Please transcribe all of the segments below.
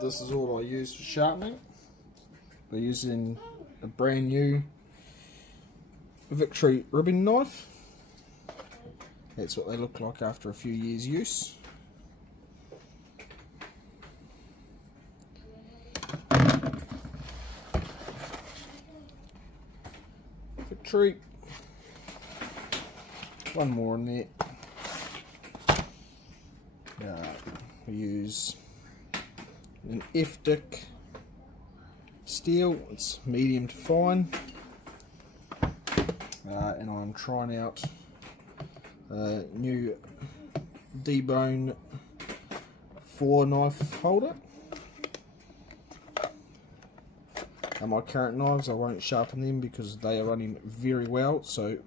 this is all I use for sharpening. We're using a brand new Victory ribbon knife. That's what they look like after a few years use. Victory. One more in there. We use an F-Dick steel. It's medium to fine. And I'm trying out a new debone 4 knife holder. And my current knives, I won't sharpen them because they are running very well, so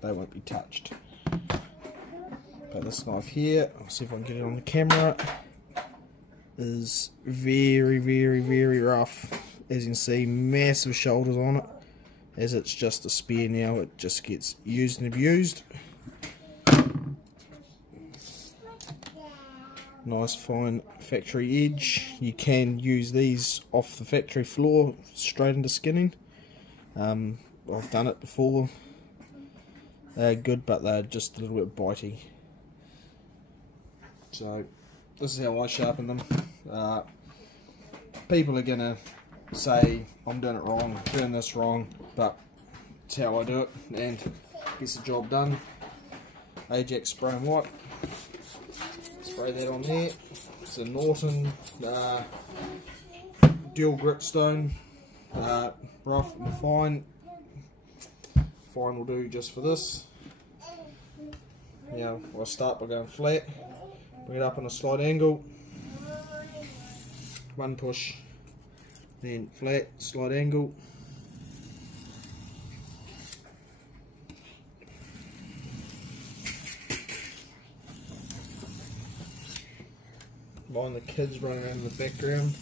they won't be touched. But this knife here, I'll see if I can get it on the camera, is very rough. As you can see, massive shoulders on it. As it's just a spear now, it just gets used and abused. Nice fine factory edge. You can use these off the factory floor straight into skinning. I've done it before. They're good, but they're just a little bit bitey. So this is how I sharpen them. People are gonna say I'm doing it wrong, doing this wrong, but it's how I do it and gets the job done. Ajax spray and wipe. Spray that on there. It's a Norton dual gritstone, rough and fine. Fine will do just for this. Now I'll start by going flat, bring it up on a slight angle, one push, then flat, slight angle. Mind the kids running around in the background.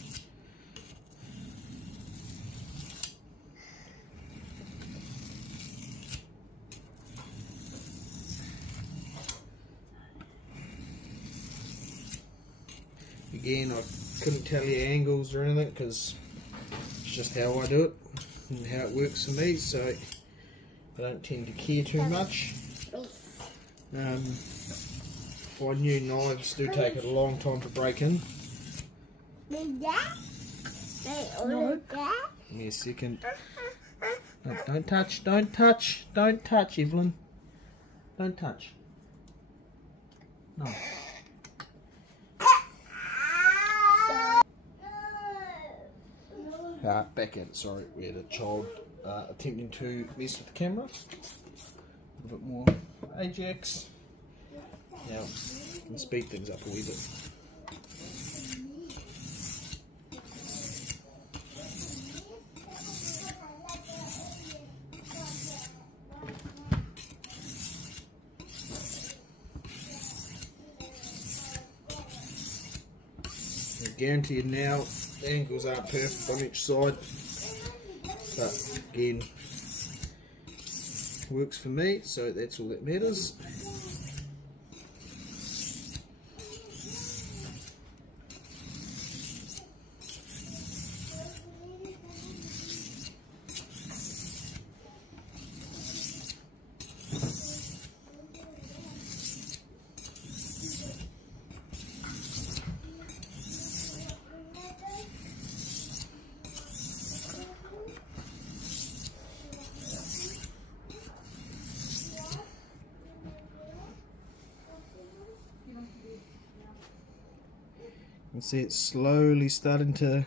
Again, I couldn't tell you angles or anything because it's just how I do it and how it works for me, so I don't tend to care too much. Find new knives do take a long time to break in. No. Give me a second. No, don't touch, don't touch, don't touch, Evelyn. Don't touch. No. Back at it, sorry, we had a child attempting to mess with the camera. A little bit more Ajax. Now, I can speed things up a wee bit. I guarantee you now, the angles aren't perfect on each side, but again, works for me, so that's all that matters. You can see it's slowly starting to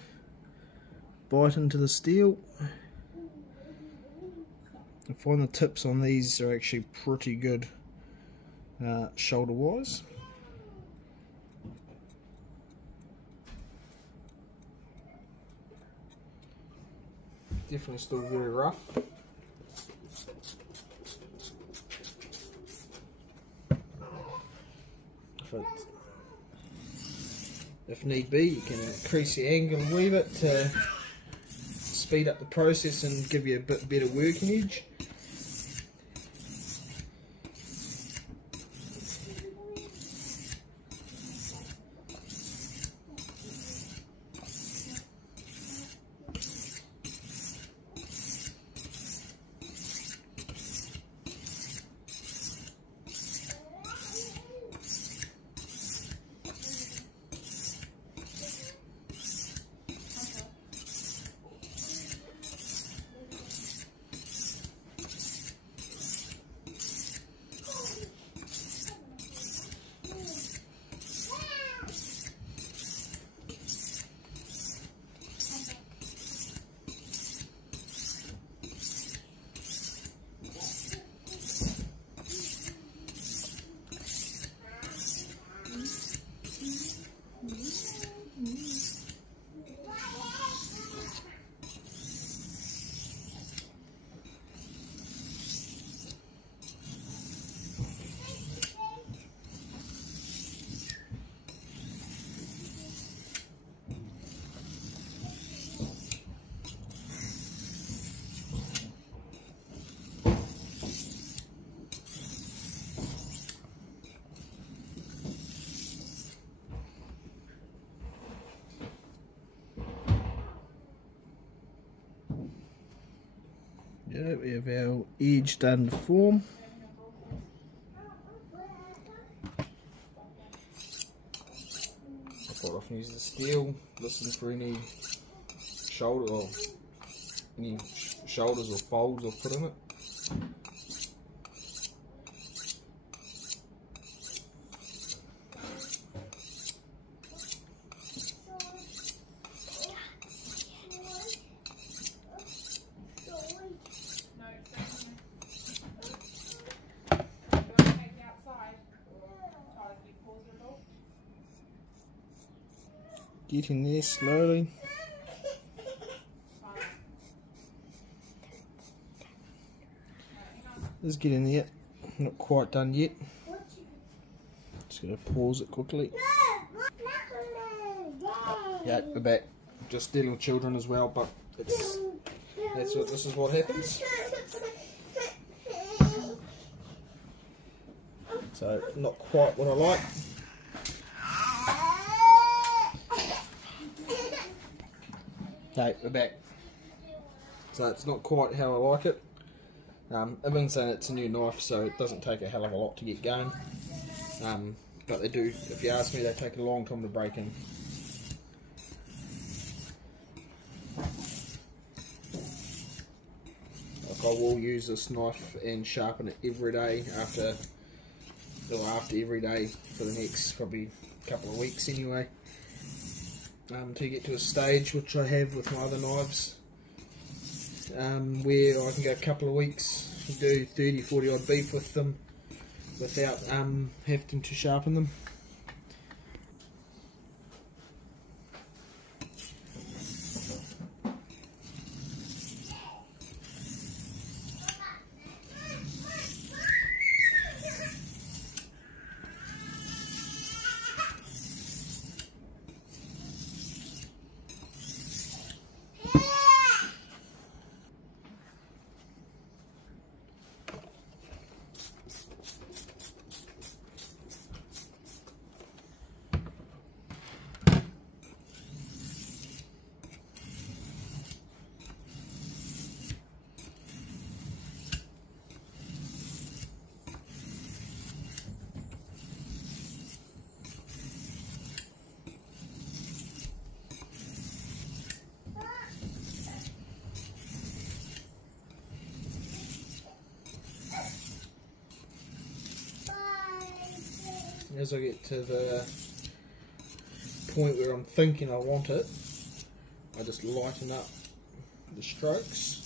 bite into the steel. I find the tips on these are actually pretty good shoulder wise. Definitely still very rough. If need be, you can increase the angle a wee bit to speed up the process and give you a bit better working edge. So we have our edge done to form. I quite often use the steel, listen for any shoulder or any shoulders or folds I've put in it. Getting there slowly. It's getting there. Not quite done yet. Just gonna pause it quickly. Yeah, we're back. Just little children as well, but this is what happens. So not quite what I like. Okay, we're back. So it's not quite how I like it. I've been saying it's a new knife, so it doesn't take a hell of a lot to get going. But they do, if you ask me, they take a long time to break in. Like, I will use this knife and sharpen it every day after every day for the next probably couple of weeks anyway. To get to a stage, which I have with my other knives, where I can go a couple of weeks, do 30-40 odd beef with them without having to sharpen them. As I get to the point where I'm thinking I want it, I just lighten up the strokes.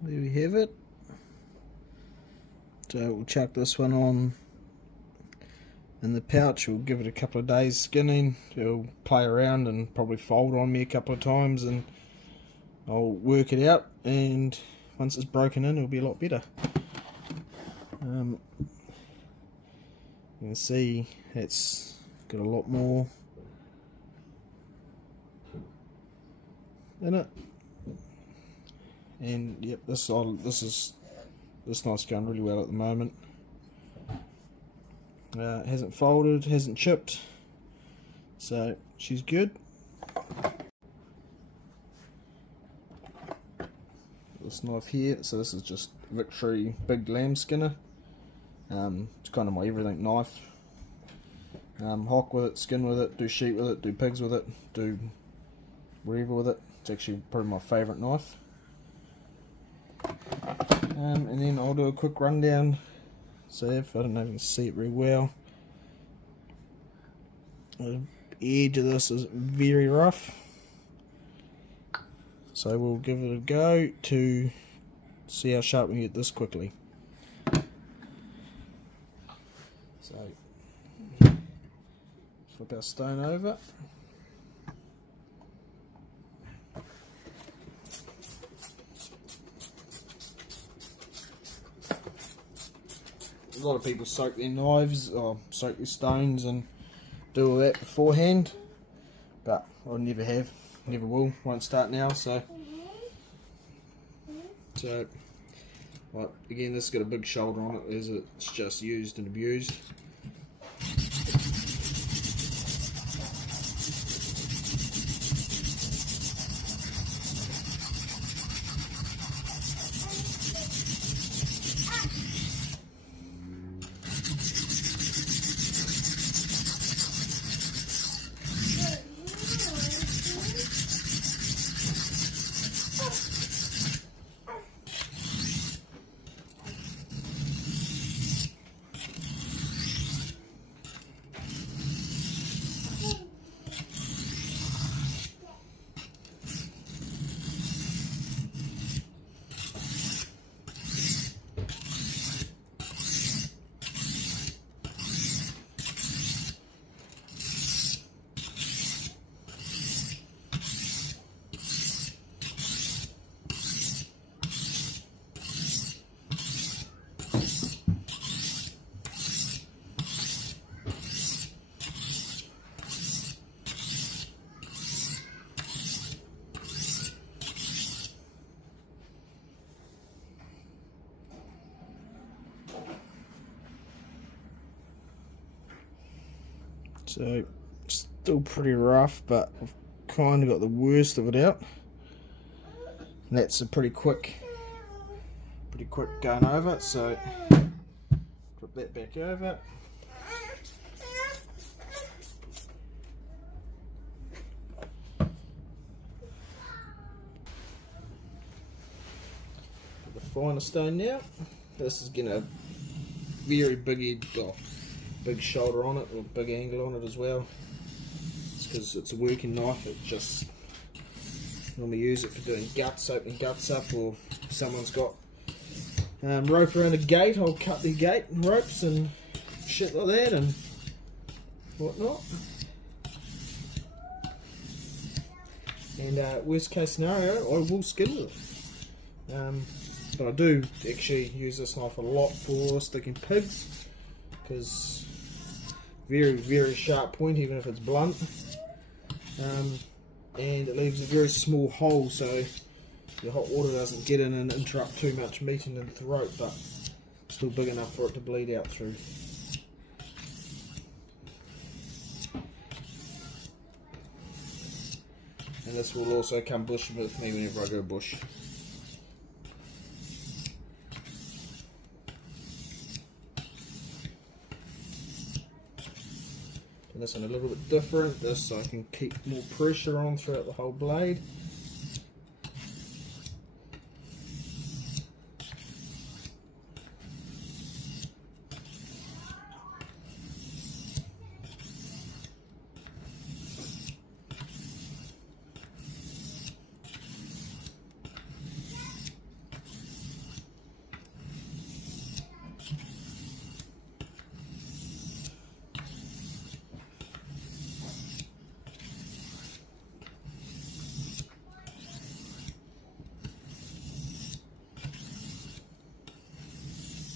There we have it. So we'll chuck this one on in the pouch. We'll give it a couple of days skinning. It'll play around and probably fold on me a couple of times, and I'll work it out, and once it's broken in it'll be a lot better. You can see it's got a lot more in it. And yep, this knife's going really well at the moment. Hasn't folded, hasn't chipped, so she's good. This knife here, so this is just Victory Big Lamb Skinner. It's kind of my everything knife. Hock with it, skin with it, do sheep with it, do pigs with it, do whatever with it. It's actually probably my favourite knife. And then I'll do a quick rundown. So if I don't know if you can see it very well, the edge of this is very rough. So we'll give it a go to see how sharp we can get this quickly. So flip our stone over. A lot of people soak their knives or soak their stones and do all that beforehand, but I never have, never will, won't start now. So well, again, this has got a big shoulder on it as it's just used and abused. So still pretty rough, but I've kind of got the worst of it out. And that's a pretty quick going over. So put that back over. Put the finer stone now. This is getting a very big edge off. Big shoulder on it, or big angle on it as well. It's because it's a working knife. It just normally use it for doing guts, opening guts up, or if someone's got rope around a gate, I'll cut their gate and ropes and shit like that and whatnot. And worst case scenario, I will skin with it. But I do actually use this knife a lot for sticking pigs, because very, very sharp point, even if it's blunt, and it leaves a very small hole so your hot water doesn't get in and interrupt too much meat into the throat, but still big enough for it to bleed out through. And this will also come bushing with me whenever I go bush. This one a little bit different, this so I can keep more pressure on throughout the whole blade.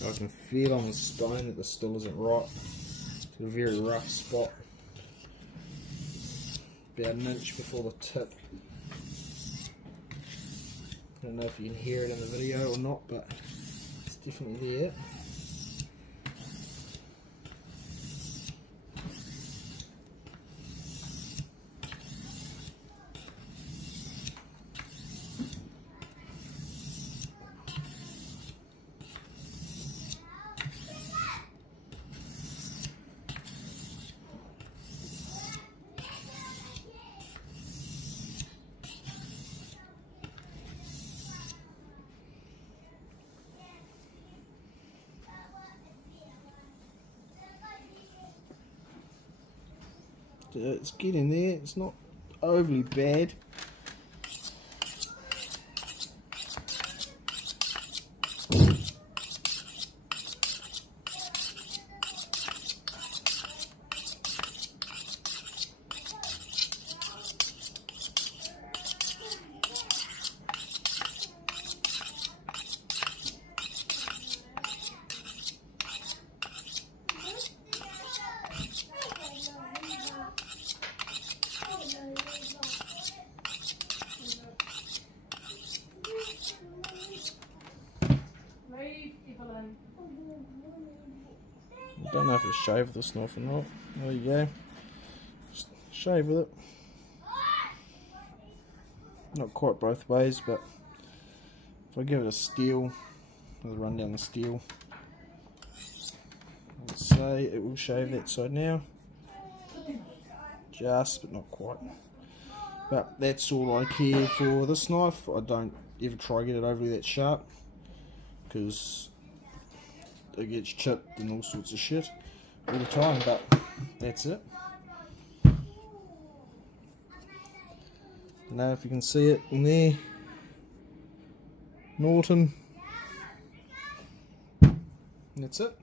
I can feel on the stone that the still isn't right. It's a very rough spot. About an inch before the tip. I don't know if you can hear it in the video or not, but it's definitely there. It's getting there, it's not overly bad. I don't know if it's shaved with this knife or not. There you go. Just shave with it. Not quite both ways, but if I give it a steel, I'll run down the steel. Let's say it will shave that side now. Just, but not quite. But that's all I care for this knife. I don't ever try to get it overly that sharp, because it gets chipped and all sorts of shit all the time, but that's it. Now if you can see it in there, Norton, that's it.